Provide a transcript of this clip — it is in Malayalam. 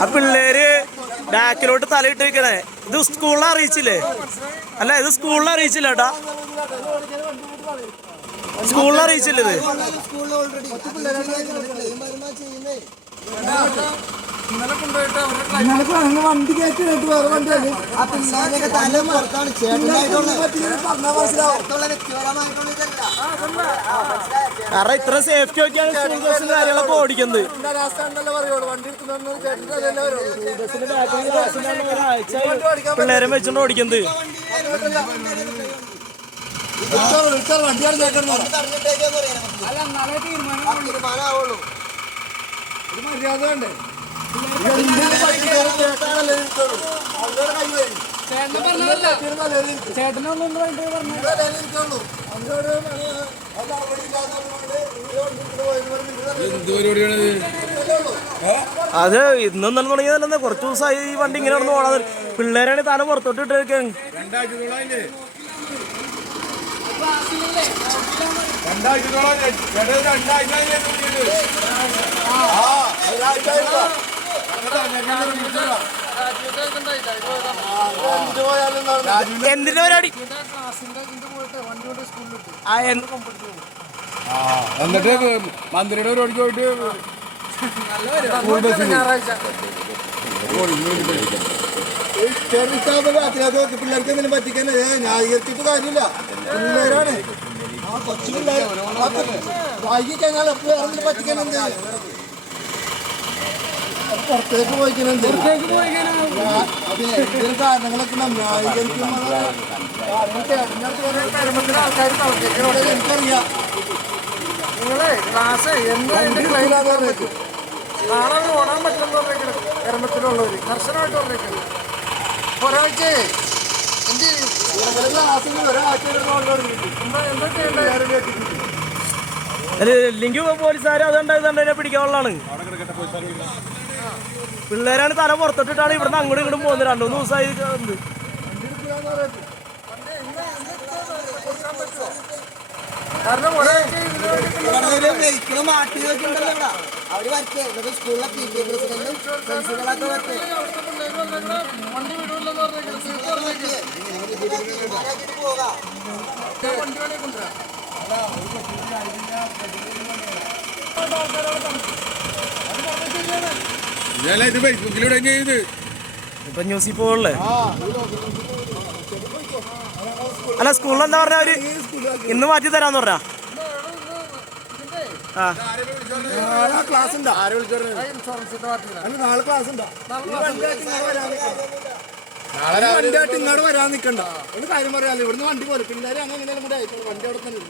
ആ പിള്ളേര് ബാക്കിലോട്ട് തലയിട്ട് വെക്കണേ. ഇത് സ്കൂളിൽ അറിയിച്ചില്ലേ? അല്ല, ഇത് സ്കൂളിൽ അറിയിച്ചില്ല കേട്ടാ. സ്കൂളിൽ അറിയിച്ചില്ല ഇത്. വണ്ടി കയറ്റി വേറെ വണ്ടിയാണ്. കാരണം ഇത്ര സേഫ്റ്റി ഒക്കെയാണ് സ്കൂൾ ബസ്സിന്റെ കാര്യങ്ങളൊക്കെ ഓടിക്കുന്നത്. പിള്ളേരെ വെച്ചോണ്ട് ഓടിക്കുന്നത്. മര്യാദ വേണ്ടേ? അത് ഇന്നും തന്നെ തുടങ്ങിയതല്ലേ. കുറച്ച് ദിവസമായി ഈ വണ്ടി ഇങ്ങനെ നടന്ന് പോണത്. പിള്ളേരാണ് തല പുറത്തോട്ട് ഇട്ടേക്കാൻ. എന്തിന്റെ പരിപാടി? എന്നിട്ട് മന്ത്രിയുടെ പരിപാടിക്ക് പോയിട്ട് പിള്ളേർക്ക് എന്തെങ്കിലും പറ്റിക്കാൻ ന്യായീകരിച്ചിട്ട് കാര്യമില്ല. പിള്ളേരാണ് കൊച്ചു പിള്ളേർ വൈകി കഴിഞ്ഞാൽ എപ്പോഴും പറ്റിക്കാൻ എന്ത് പുറത്തേക്ക് പോയിക്കുന്നുണ്ട്. അത് എന്തെങ്കിലും കാരണങ്ങളൊക്കെ ന്യായീകരിക്കുന്നത് എനിക്കറിയാം. നിങ്ങളെ ക്ലാസ് എന്തായാലും നാളെ ഓടാൻ പറ്റുമെന്ന് പറഞ്ഞേക്കണം. കേരളത്തിലുള്ളവര് കർശനമായിട്ട് പറഞ്ഞേക്കണം. ഒരാഴ്ച എന്ത് ചെയ്യും? ക്ലാസ്സിൽ ഒരാഴ്ച എന്താ ചെയ്യേണ്ടത്? ഇല്ലെങ്കിൽ പോലീസുകാർ അതുകൊണ്ടതിനെ പിടിക്കാനുള്ളതാണ്. പിള്ളേരാണ് തല പുറത്തോട്ടിട്ടാണ് ഇവിടുന്ന് അങ്ങോട്ടും ഇങ്ങോട്ടും പോകുന്നത്. 2-3 ദിവസമായി. മാറ്റി വെച്ചിട്ടുണ്ടല്ലോ അവര് വരട്ടെ. സ്കൂളിലെ PTA പ്രസിഡന്റും പ്രിൻസിപ്പളൊക്കെ വരട്ടെ. ഇത് ഫേസ്ബുക്കിലൂടെ ഇപ്പൊ ന്യൂസിൽ പോകല്ലേ? അല്ല, സ്കൂളിൽ എന്താ പറഞ്ഞ അവര് ഇന്ന് മാറ്റി തരാന്ന് പറഞ്ഞ. നാളെ ക്ലാസ് ഉണ്ടോ? നാളെ ക്ലാസ് ഉണ്ടോ? വണ്ടിയായിട്ട് ഇങ്ങോട്ട് വരാൻ നിൽക്കണ്ട. ഒരു കാര്യം പറയാമല്ലോ. ഇവിടുന്ന് വണ്ടി പോലെ പിള്ളേരെ അങ്ങനെ കൂടെ ആയിട്ട് വണ്ടി അവിടെ തന്നെ